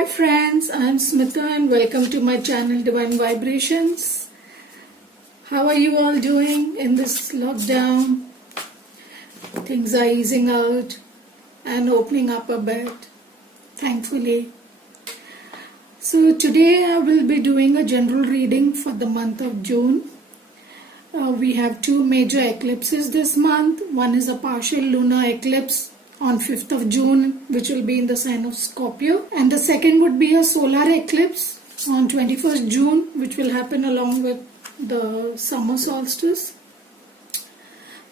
Hi friends, I am Smita and welcome to my channel Divine Vibrations. How are you all doing in this lockdown? Things are easing out and opening up a bit, thankfully. So today I will be doing a general reading for the month of June. We have two major eclipses this month. One is a partial lunar eclipse on 5th of June, which will be in the sign of Scorpio, and the second would be a solar eclipse on 21st June, which will happen along with the summer solstice.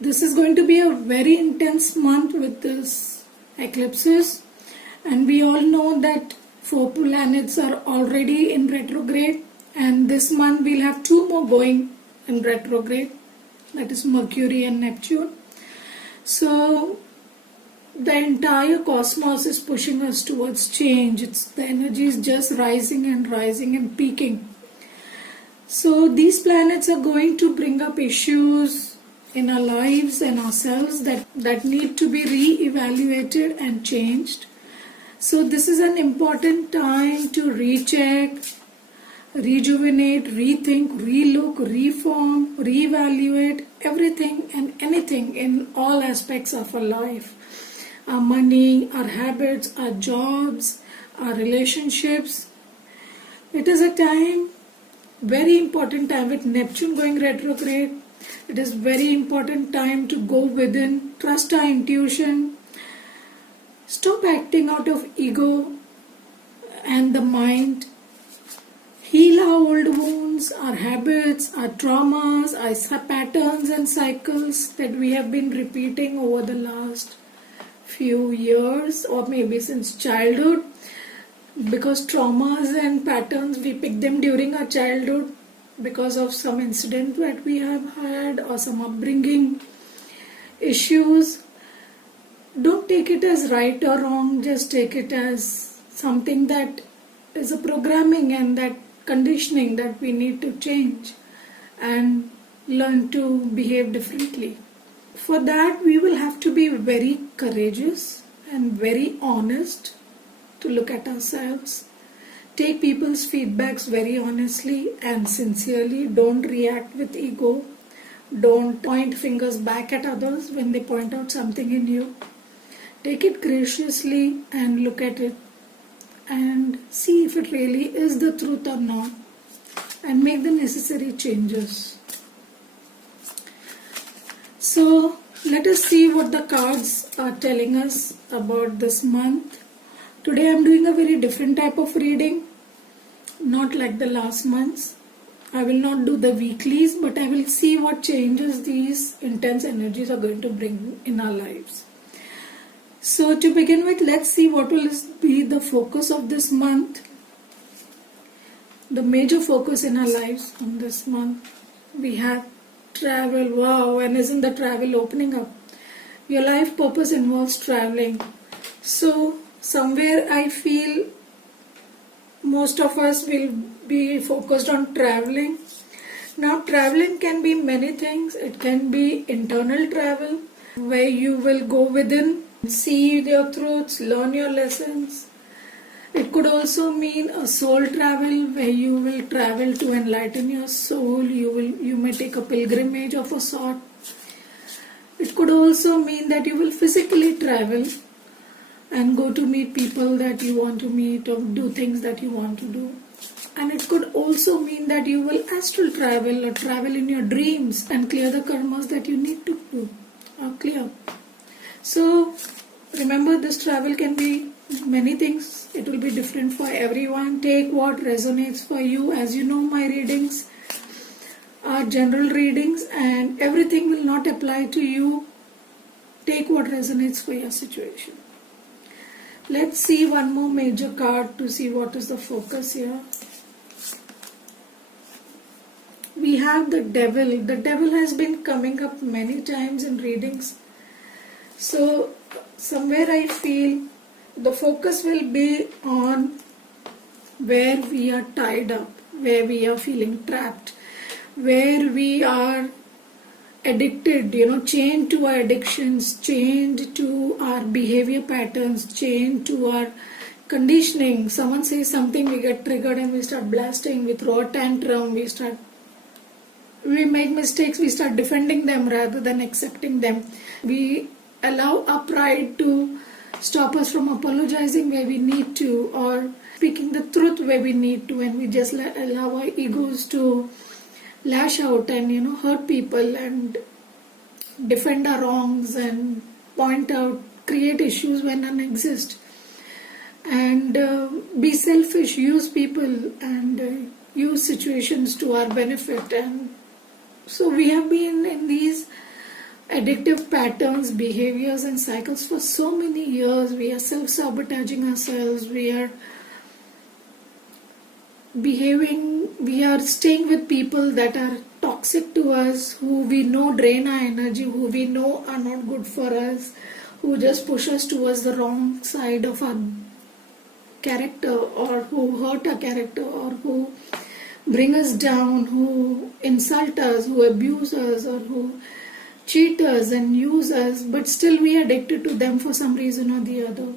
This is going to be a very intense month with this eclipses, and we all know that 4 planets are already in retrograde, and this month we'll have 2 more going in retrograde, that is Mercury and Neptune. So the entire cosmos is pushing us towards change. The energy is just rising and peaking. So these planets are going to bring up issues in our lives and ourselves that need to be re-evaluated and changed. So this is an important time to recheck, rejuvenate, rethink, relook, reform, reevaluate everything and anything in all aspects of our life. Our money, our habits, our jobs, our relationships. It is a time, very important time with Neptune going retrograde. It is very important time to go within, trust our intuition, stop acting out of ego and the mind, heal our old wounds, our habits, our traumas, our patterns and cycles that we have been repeating over the last few years or maybe since childhood, because traumas and patterns we pick them during our childhood because of some incident that we have had or some upbringing issues. Don't take it as right or wrong, just take it as something that is a programming and that conditioning that we need to change and learn to behave differently. For that, we will have to be very courageous and very honest to look at ourselves. Take people's feedbacks very honestly and sincerely. Don't react with ego. Don't point fingers back at others when they point out something in you. Take it graciously and look at it and see if it really is the truth or not, and make the necessary changes. So let us see what the cards are telling us about this month. Today I am doing a very different type of reading, not like the last months. I will not do the weeklies, but I will see what changes these intense energies are going to bring in our lives. So to begin with, let's see what will be the focus of this month. The major focus in our lives on this month. We have travel. Wow, and isn't the travel opening up? Your life purpose involves traveling. So somewhere I feel most of us will be focused on traveling. Now traveling can be many things. It can be internal travel where you will go within, see your truths, learn your lessons. It could also mean a soul travel where you will travel to enlighten your soul. You may take a pilgrimage of a sort. It could also mean that you will physically travel and go to meet people that you want to meet or do things that you want to do. And it could also mean that you will astral travel or travel in your dreams and clear the karmas that you need to do or clear. So remember, this travel can be many things. It will be different for everyone. Take what resonates for you. As you know, my readings are general readings and everything will not apply to you. Take what resonates for your situation. Let's see one more major card to see what is the focus here. We have the devil. The devil has been coming up many times in readings. So somewhere I feel the focus will be on where we are tied up, where we are feeling trapped, where we are addicted, chained to our addictions, chained to our behavior patterns, chained to our conditioning. Someone says something, we get triggered and we start blasting, we throw a tantrum, we make mistakes, we start defending them rather than accepting them. We allow our pride to stop us from apologizing where we need to, or speaking the truth where we need to, and we just allow our egos to lash out and hurt people and defend our wrongs and point out, create issues when none exist, and be selfish, use people and use situations to our benefit. And so we have been in these addictive patterns, behaviors and cycles for so many years. We are self-sabotaging ourselves, we are staying with people that are toxic to us, who we know drain our energy, who we know are not good for us, who just push us towards the wrong side of our character, or who hurt our character, or who bring us down, who insult us, who abuse us, or who cheat us and use us, but still we are addicted to them for some reason or the other.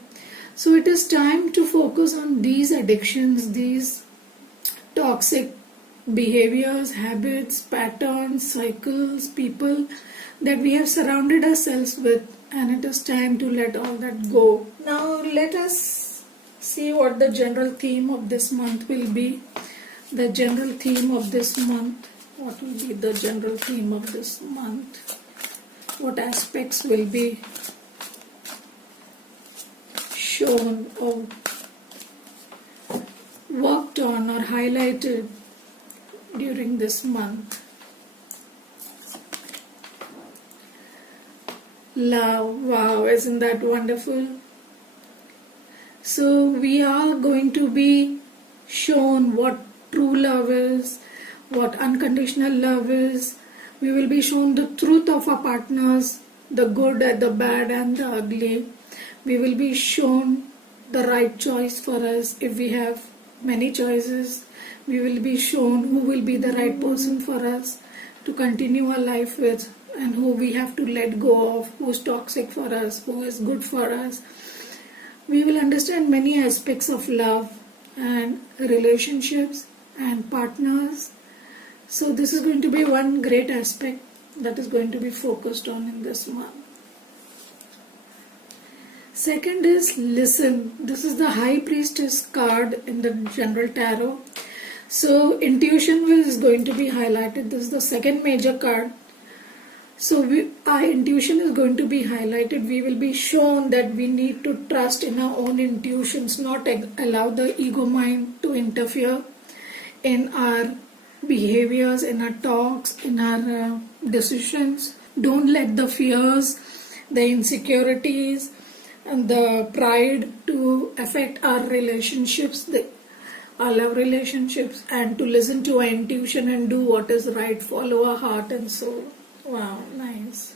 So it is time to focus on these addictions, these toxic behaviors, habits, patterns, cycles, people that we have surrounded ourselves with, and it is time to let all that go. Now let us see what the general theme of this month will be. The general theme of this month, what will be the general theme of this month? What aspects will be shown or worked on or highlighted during this month? Love. Wow, isn't that wonderful? So we are going to be shown what true love is, what unconditional love is. We will be shown the truth of our partners, the good, the bad and the ugly. We will be shown the right choice for us if we have many choices. We will be shown who will be the right person for us to continue our life with, and who we have to let go of, who is toxic for us, who is good for us. We will understand many aspects of love and relationships and partners. So this is going to be one great aspect that is going to be focused on in this month. Second is listen. This is the High Priestess card in the General Tarot. So intuition is going to be highlighted. This is the second major card. So our intuition is going to be highlighted. We will be shown that we need to trust in our own intuitions, not allow the ego mind to interfere in our behaviors, in our talks, in our decisions. Don't let the fears, the insecurities and the pride to affect our relationships, our love relationships, and to listen to our intuition and do what is right, follow our heart and soul. Wow, nice.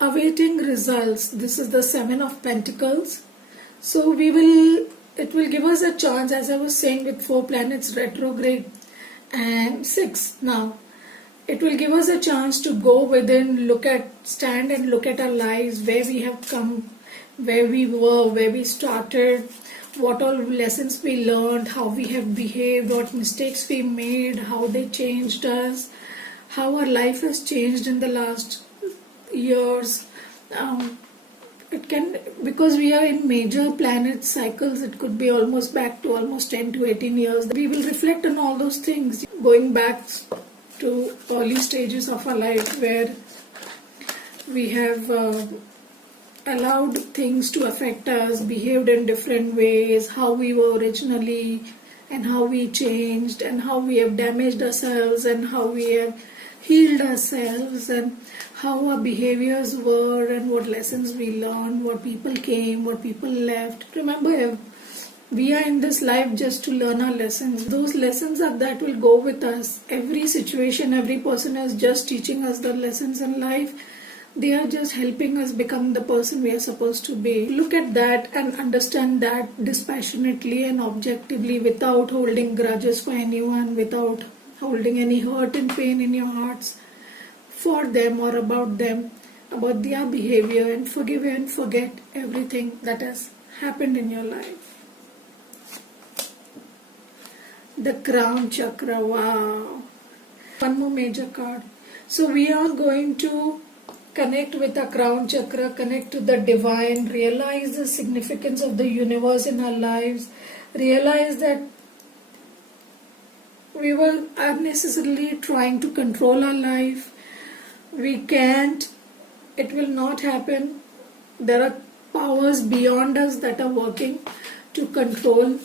Awaiting results. This is the Seven of Pentacles. So it will give us a chance, as I was saying, with 4 planets retrograde and 6 now. It will give us a chance to go within, stand and look at our lives, where we have come, where we were, where we started, what all lessons we learned, how we have behaved, what mistakes we made, how they changed us, how our life has changed in the last years. It can, because we are in major planet cycles, it could be almost back to almost 10 to 18 years. We will reflect on all those things, going back to early stages of our life where we have allowed things to affect us, behaved in different ways, how we were originally and how we changed, and how we have damaged ourselves and how we have healed ourselves, and how our behaviors were and what lessons we learned, what people came, what people left. Remember, we are in this life just to learn our lessons. Those lessons that will go with us. Every situation, every person is just teaching us the lessons in life. They are just helping us become the person we are supposed to be. Look at that and understand that dispassionately and objectively, without holding grudges for anyone, without holding any hurt and pain in your hearts. for them or about them, about their behavior, and forgive and forget everything that has happened in your life. The crown chakra, wow. One more major card. So we are going to connect with the crown chakra, connect to the divine, realize the significance of the universe in our lives, realize that we were unnecessarily trying to control our life. We can't. It will not happen. There are powers beyond us that are working to control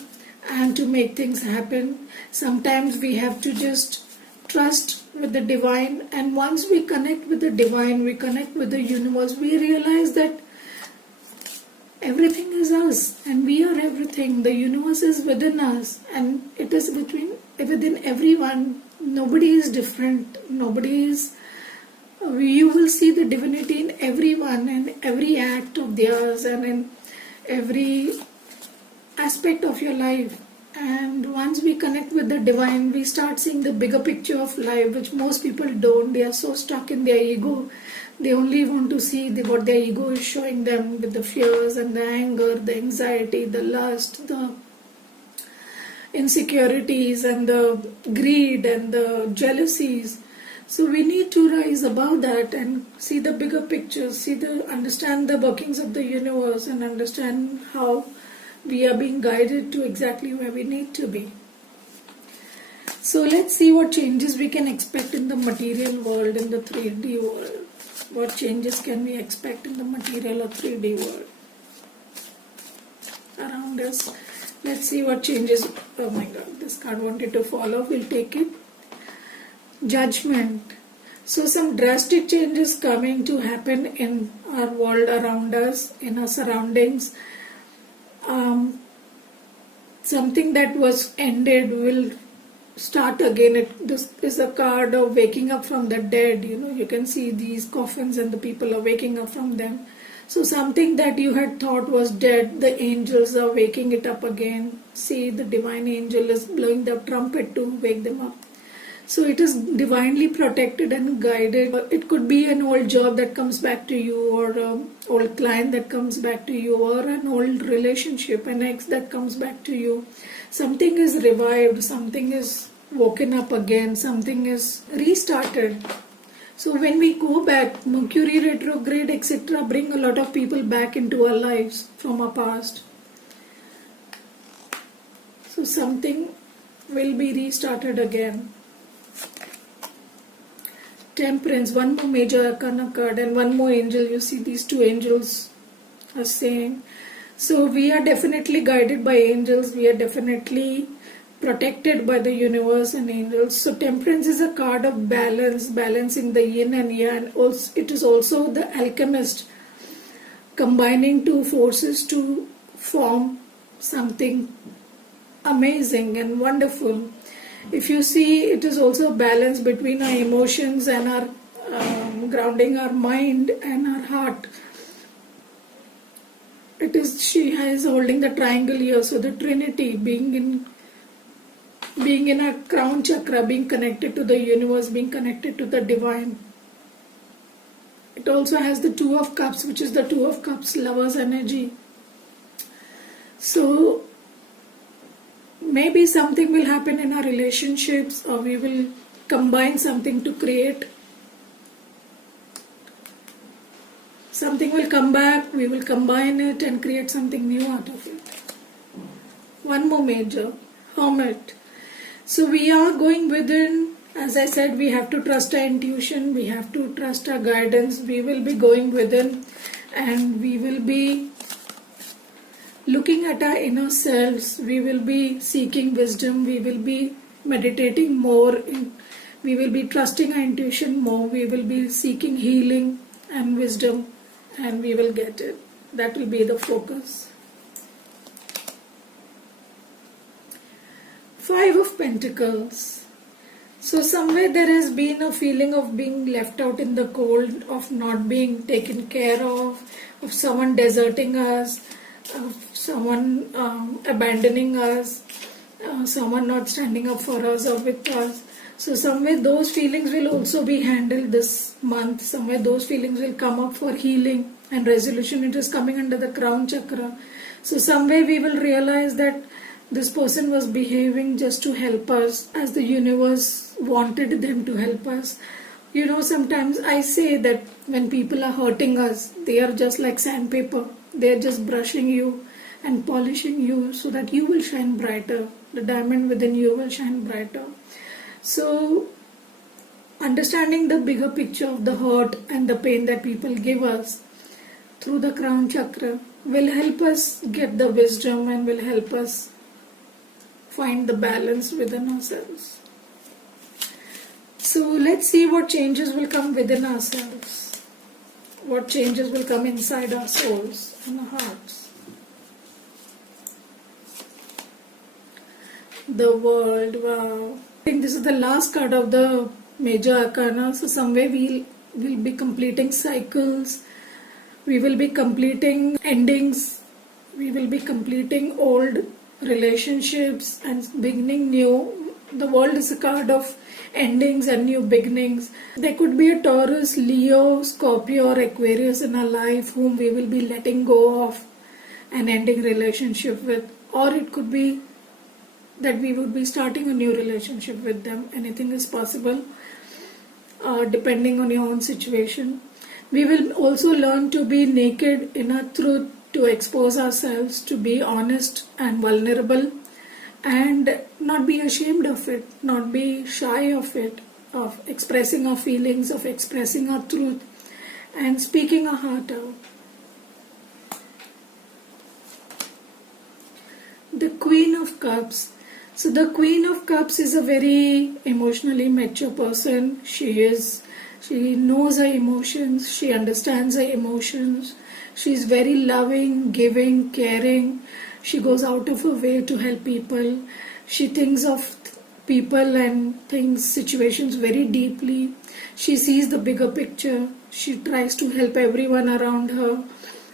and to make things happen. Sometimes we have to just trust with the divine, and once we connect with the divine, we connect with the universe, we realize that everything is us and we are everything. The universe is within us and it is within everyone. Nobody is different. Nobody is. You will see the divinity in everyone and every act of theirs and in every aspect of your life. And once we connect with the divine, we start seeing the bigger picture of life, which most people don't. They are so stuck in their ego. They only want to see what their ego is showing them, with the fears and the anger, the anxiety, the lust, the insecurities and the greed and the jealousies. So we need to rise above that and see the bigger picture, understand the workings of the universe and understand how we are being guided to exactly where we need to be. So let's see what changes we can expect in the material world, in the 3D world. What changes can we expect in the material or 3D world around us? Let's see what changes. Oh my God, this card wanted to fall off. We'll take it. Judgment. So some drastic changes coming to happen in our world around us, in our surroundings. Something that was ended will start again. This is a card of waking up from the dead. You can see these coffins and the people are waking up from them. So something that you had thought was dead, the angels are waking it up again. See, the divine angel is blowing the trumpet to wake them up. So it is divinely protected and guided. It could be an old job that comes back to you, or an old client that comes back to you, or an old relationship, an ex that comes back to you. Something is revived, something is woken up again, something is restarted. So when we go back, Mercury retrograde, etc., bring a lot of people back into our lives from our past. So something will be restarted again. Temperance, one more major arcana card and one more angel. You see these two angels are saying. So we are definitely guided by angels. We are definitely protected by the universe and angels. So temperance is a card of balance, balancing the yin and yang. Also, it is also the alchemist, combining two forces to form something amazing and wonderful. If you see, it is also a balance between our emotions and our grounding our mind and our heart. She is holding the triangle here, so the Trinity, being in our crown chakra, being connected to the universe, being connected to the divine. It also has the Two of Cups, which is the Two of Cups, lover's energy. So maybe something will happen in our relationships, or we will combine something to create. Something will come back, we will combine it and create something new out of it. One more major, Hermit. So we are going within. As I said, we have to trust our intuition, we have to trust our guidance. We will be going within and we will be looking at our inner selves. We will be seeking wisdom, we will be meditating more, we will be trusting our intuition more, we will be seeking healing and wisdom, and we will get it. That will be the focus. Five of Pentacles. So somewhere there has been a feeling of being left out in the cold, of not being taken care of someone deserting us, of someone abandoning us, someone not standing up for us or with us. So somewhere those feelings will also be handled this month. Somewhere those feelings will come up for healing and resolution. It is coming under the crown chakra. So somewhere we will realize that this person was behaving just to help us as the universe wanted them to help us. You know, sometimes I say that when people are hurting us, they are just like sandpaper. They are just brushing you and polishing you so that you will shine brighter. The diamond within you will shine brighter. So, understanding the bigger picture of the hurt and the pain that people give us through the crown chakra will help us get the wisdom and will help us find the balance within ourselves. So let's see what changes will come within ourselves. What changes will come inside our souls and our hearts. The world, wow. I think this is the last card of the major arcana. So somewhere we'll be completing cycles. We will be completing endings. We will be completing old relationships and beginning new. The world is a card of endings and new beginnings. There could be a Taurus, Leo, Scorpio or Aquarius in our life whom we will be letting go of an ending relationship with, or it could be that we would be starting a new relationship with them. Anything is possible depending on your own situation. We will also learn to be naked in our truth, to expose ourselves, to be honest and vulnerable, and not be ashamed of it, not be shy of it, of expressing our feelings, of expressing our truth and speaking our heart out. The Queen of Cups. So the Queen of Cups is a very emotionally mature person. She knows her emotions, she understands her emotions, she is very loving, giving, caring. She goes out of her way to help people. She thinks of people and things, situations very deeply. She sees the bigger picture. She tries to help everyone around her.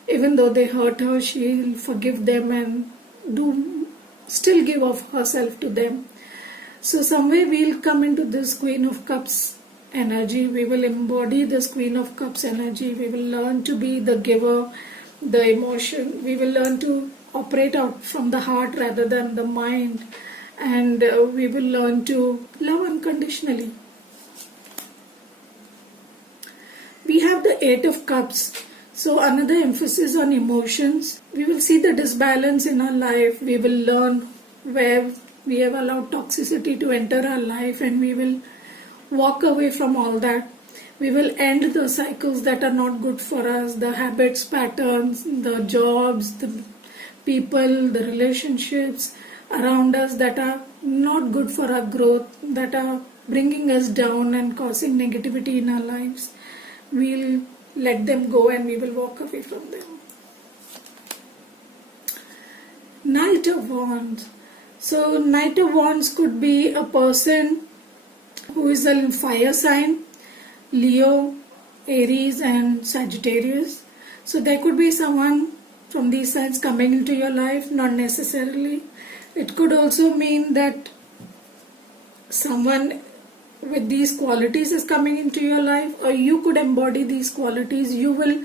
Even though they hurt her, she'll forgive them and still give of herself to them. So somewhere we'll come into this Queen of Cups energy. We will embody this Queen of Cups energy. We will learn to be the giver, the emotion. We will learn to operate out from the heart rather than the mind, and we will learn to love unconditionally. We have the Eight of Cups. So another emphasis on emotions. We will see the disbalance in our life. We will learn where we have allowed toxicity to enter our life, and we will walk away from all that. We will end the cycles that are not good for us, the habits, patterns, the jobs, the people, the relationships around us that are not good for our growth, that are bringing us down and causing negativity in our lives. We'll let them go and we will walk away from them. Knight of Wands. So Knight of Wands could be a person who is a fire sign, Leo, Aries and Sagittarius. So there could be someone from these signs coming into your life, not necessarily. It could also mean that someone with these qualities is coming into your life, or you could embody these qualities. You will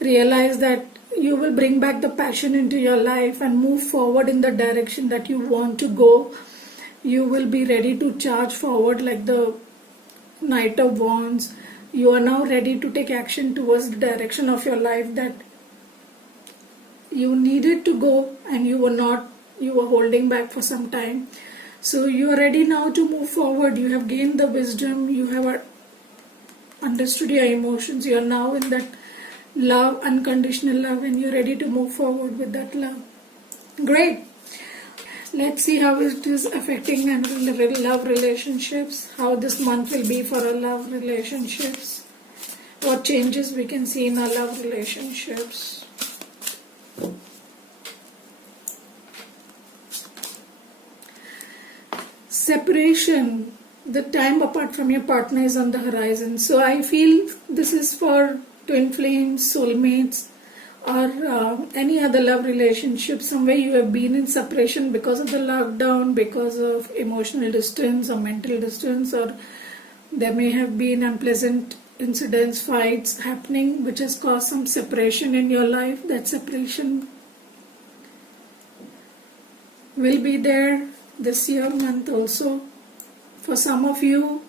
realize that you will bring back the passion into your life and move forward in the direction that you want to go. You will be ready to charge forward like the Knight of Wands. You are now ready to take action towards the direction of your life that you needed to go and you were holding back for some time. So you are ready now to move forward. You have gained the wisdom, you have understood your emotions, you are now in that love, unconditional love, and you're ready to move forward with that love. Great. Let's see how it is affecting and love relationships, how this month will be for our love relationships, what changes we can see in our love relationships. Separation, the time apart from your partner is on the horizon. So I feel this is for twin flames, soulmates, or any other love relationship, somewhere you have been in separation because of the lockdown, because of emotional distance or mental distance, or there may have been unpleasant incidents, fights happening, which has caused some separation in your life. That separation will be there this year month also. For some of you,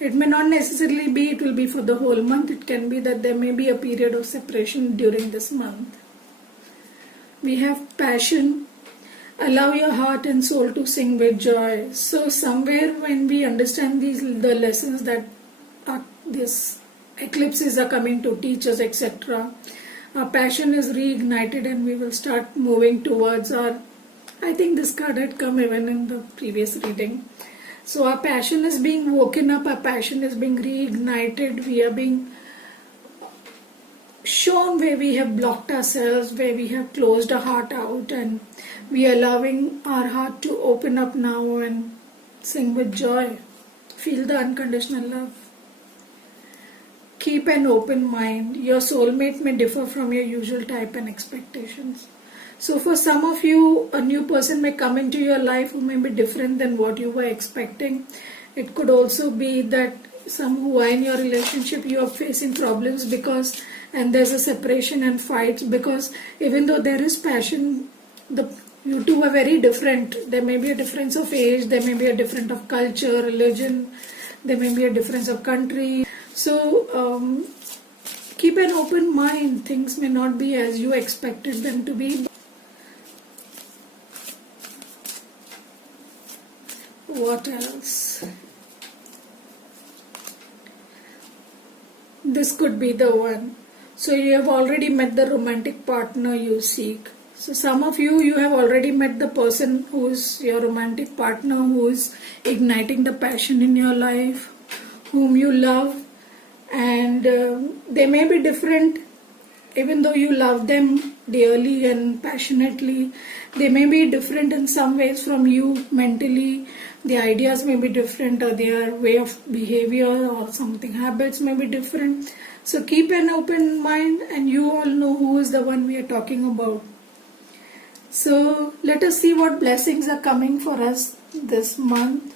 it may not necessarily be, it will be for the whole month. It can be that there may be a period of separation during this month. We have passion. Allow your heart and soul to sing with joy. So somewhere when we understand the lessons that these eclipses are coming to teach us, etc., our passion is reignited and we will start moving towards our, I think this card had come even in the previous reading. So our passion is being woken up, our passion is being reignited, we are being shown where we have blocked ourselves, where we have closed our heart out, and we are allowing our heart to open up now and sing with joy. Feel the unconditional love. Keep an open mind. Your soulmate may differ from your usual type and expectations. So for some of you, a new person may come into your life who may be different than what you were expecting. It could also be that some who are in your relationship, you are facing problems because, and there's a separation and fights because even though there is passion, you two are very different. There may be a difference of age, there may be a difference of culture, religion, there may be a difference of country. So keep an open mind. Things may not be as you expected them to be. What else? This could be the one. So you have already met the romantic partner you seek. So some of you have already met the person who is your romantic partner, who is igniting the passion in your life, whom you love, and they may be different. Even though you love them dearly and passionately, they may be different in some ways from you mentally. The ideas may be different, or their way of behavior or something, habits may be different. So keep an open mind, and you all know who is the one we are talking about. So let us see what blessings are coming for us this month.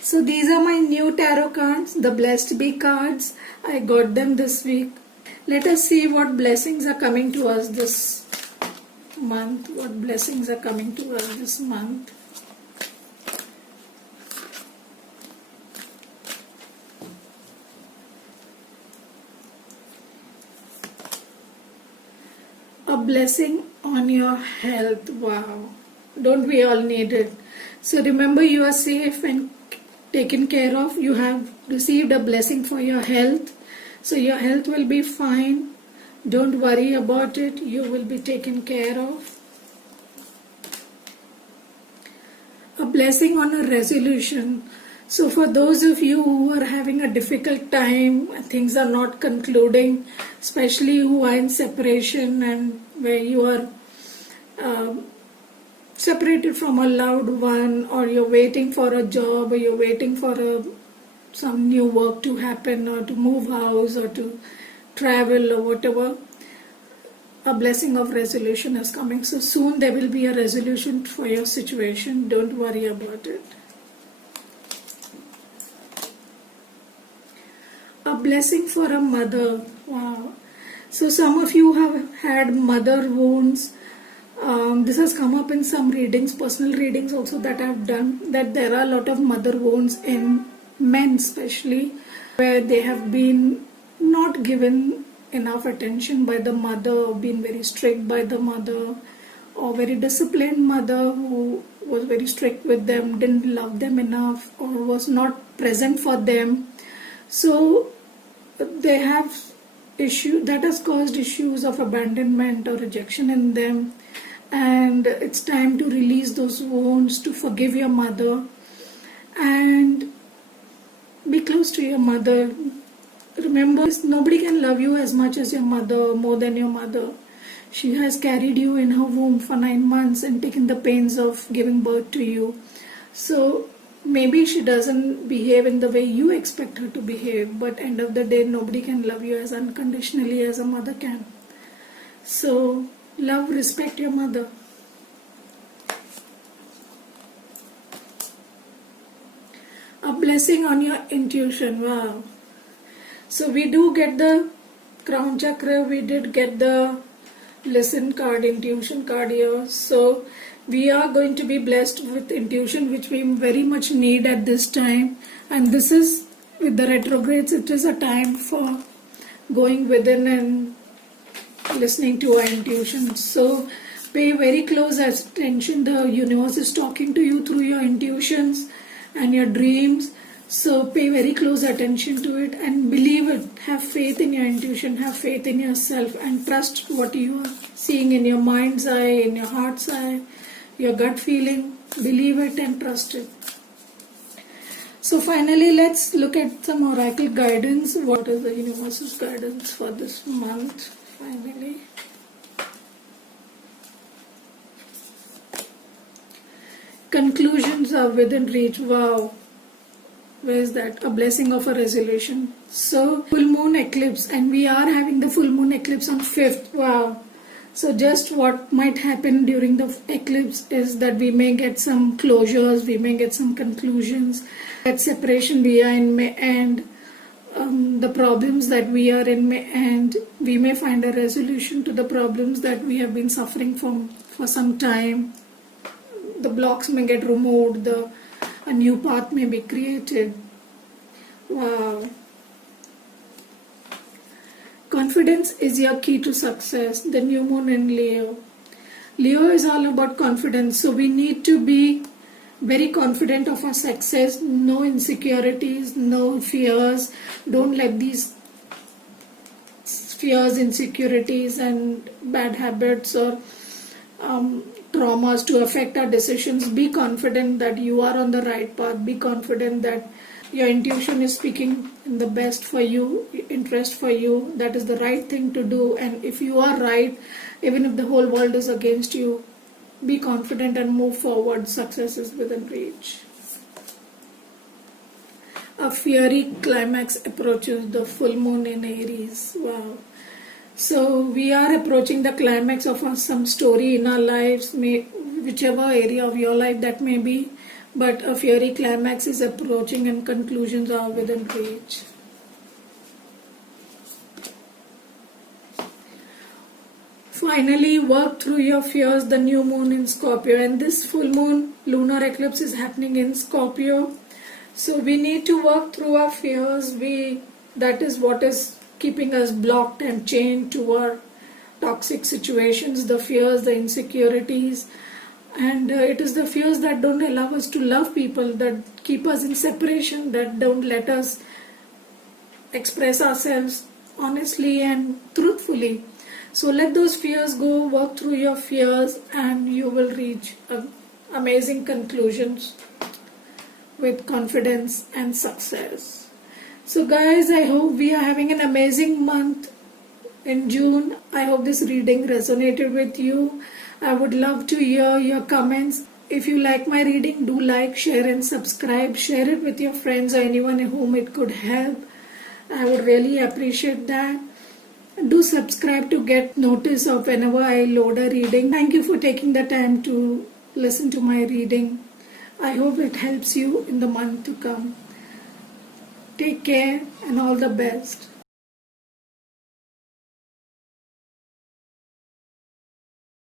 So these are my new tarot cards, the Blessed Be cards. I got them this week. Let us see what blessings are coming to us this month. What blessings are coming to us this month. A blessing on your health. Wow. Don't we all need it? So remember, you are safe and taken care of. You have received a blessing for your health. So your health will be fine. Don't worry about it. You will be taken care of. A blessing on a resolution. So for those of you who are having a difficult time, things are not concluding, especially who are in separation and where you are separated from a loved one, or you're waiting for a job, or you're waiting for some new work to happen, or to move house, or to travel, or whatever, a blessing of resolution is coming. So soon there will be a resolution for your situation. Don't worry about it. A blessing for a mother. Wow. So some of you have had mother wounds. This has come up in some readings, personal readings also that I've done, that there are a lot of mother wounds in men especially, where they have been not given enough attention by the mother, or been very strict by the mother, or very disciplined mother who was very strict with them, didn't love them enough, or was not present for them. So they have issue that has caused issues of abandonment or rejection in them, and it's time to release those wounds, to forgive your mother and be close to your mother. Remember, nobody can love you as much as your mother, more than your mother. She has carried you in her womb for 9 months and taken the pains of giving birth to you. So maybe she doesn't behave in the way you expect her to behave, but end of the day nobody can love you as unconditionally as a mother can. So love, respect your mother. A blessing on your intuition. Wow. So we do get the crown chakra, we did get the listen card, intuition card here. So we are going to be blessed with intuition, which we very much need at this time. And this is, with the retrogrades, it is a time for going within and listening to our intuition. So pay very close attention. The universe is talking to you through your intuitions and your dreams. So pay very close attention to it and believe it. Have faith in your intuition, have faith in yourself, and trust what you are seeing in your mind's eye, in your heart's eye, your gut feeling. Believe it and trust it. So finally, let's look at some oracle guidance. What is the universe's guidance for this month? Finally, conclusions are within reach. Wow. Where is that? A blessing of a resolution. So full moon eclipse, and we are having the full moon eclipse on 5th. Wow. So just what might happen during the eclipse is that we may get some closures, we may get some conclusions. That separation we are in may end. The problems that we are in may end. We may find a resolution to the problems that we have been suffering from for some time. The blocks may get removed. A new path may be created. Wow. Confidence is your key to success. The new moon in Leo. Leo is all about confidence. So we need to be very confident of our success. No insecurities, no fears. Don't let these fears, insecurities and bad habits or traumas to affect our decisions. Be confident that you are on the right path. Be confident that your intuition is speaking in the best for you, interest for you. That is the right thing to do. And if you are right, even if the whole world is against you, be confident and move forward. Success is within reach. A fiery climax approaches the full moon in Aries. Wow. So we are approaching the climax of some story in our lives, whichever area of your life that may be, but a fiery climax is approaching and conclusions are within reach. Finally, work through your fears. The new moon in Scorpio, and this full moon lunar eclipse is happening in Scorpio. So we need to work through our fears. That is what is keeping us blocked and chained to our toxic situations, the fears, the insecurities, and it is the fears that don't allow us to love people, that keep us in separation, that don't let us express ourselves honestly and truthfully. So let those fears go, work through your fears, and you will reach amazing conclusions with confidence and success. So guys, I hope we are having an amazing month in June. I hope this reading resonated with you. I would love to hear your comments. If you like my reading, do like, share and subscribe. Share it with your friends or anyone whom it could help. I would really appreciate that. Do subscribe to get notice of whenever I load a reading. Thank you for taking the time to listen to my reading. I hope it helps you in the month to come. Take care and all the best.